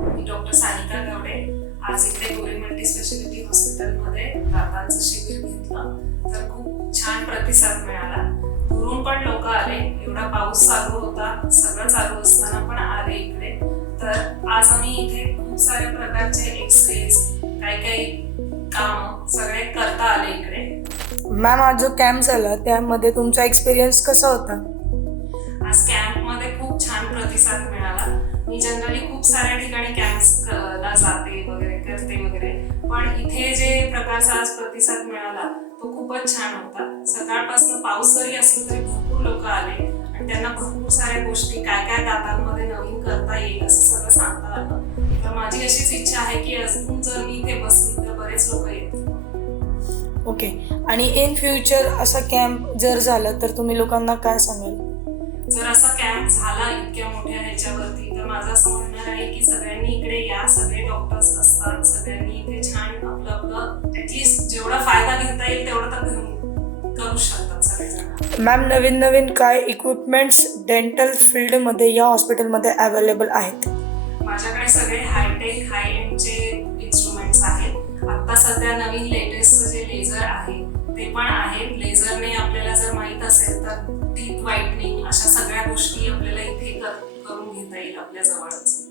मी doctor Sanika Gawade. आज इकडे गोरी मल्टी स्पेशालिटी हॉस्पिटलमध्ये दातांचं शिबिर घेतलं, तर खूप छान प्रतिसाद मिळाला. दुरून पण लोक आले. एवढा पाऊस चालू होता, सगळं चालू असताना पण आले इकडे. तर आज आम्ही इथे खूप साऱ्या प्रकारचे एक्सरेज, काही काम सगळे करता आले इकडे. मॅम, आज जो कॅम्प झाला त्यामध्ये तुमचा एक्सपिरियन्स कसा होता? आज कॅम्पमध्ये खूप छान प्रतिसाद मिळाला. मी जनरली खूप साऱ्या ठिकाणी कॅम्प्सला जाते वगैरे, करते वगैरे, पण इथे जे प्रकारचा आज प्रतिसाद मिळाला तो खूपच छान होता. सकाळपासून पाऊस जरी असला तरी भरपूर लोक आले आणि त्यांना भरपूर साऱ्या गोष्टी काय काय दातांमध्ये नवीन करता येईल असं सगळं सांगता आलं. तर माझी अशीच इच्छा आहे की अजून जर मी इथे बसली तर बरेच लोक येतील. ओके. आणि इन फ्युचर असा कॅम्प जर झाला तर तुम्ही लोकांना काय सांगाल? जर असा कॅम्प झाला इतक्या मोठ्या ह्याच्यावरती, तर माझं असं म्हणणं आहे की सगळ्यांनी इकडे या. सगळे डॉक्टर्स असतात, सगळ्यांनी इथे छान आपलं ऍटलिस्ट जेवढा फायदा घेता येईल तेवढा तर करू शकतात सगळेजण. मॅम, नवीन काय इक्विपमेंट्स डेंटल फील्डमध्ये या हॉस्पिटलमध्ये अवेलेबल आहेत? माझ्याकडे सगळे हायटेक, हाय एंडचे इन्स्ट्रुमेंट्स आहेत. आता सध्या नवीन लेटेस्ट जे लेझर आहे ते पण आहेत. लेझरने आपल्याला जर माहीत असेल तर टीथ व्हाईटनिंग अशा सगळ्या गोष्टी आपल्याला इथे करून घेता येईल आपल्या जवळच.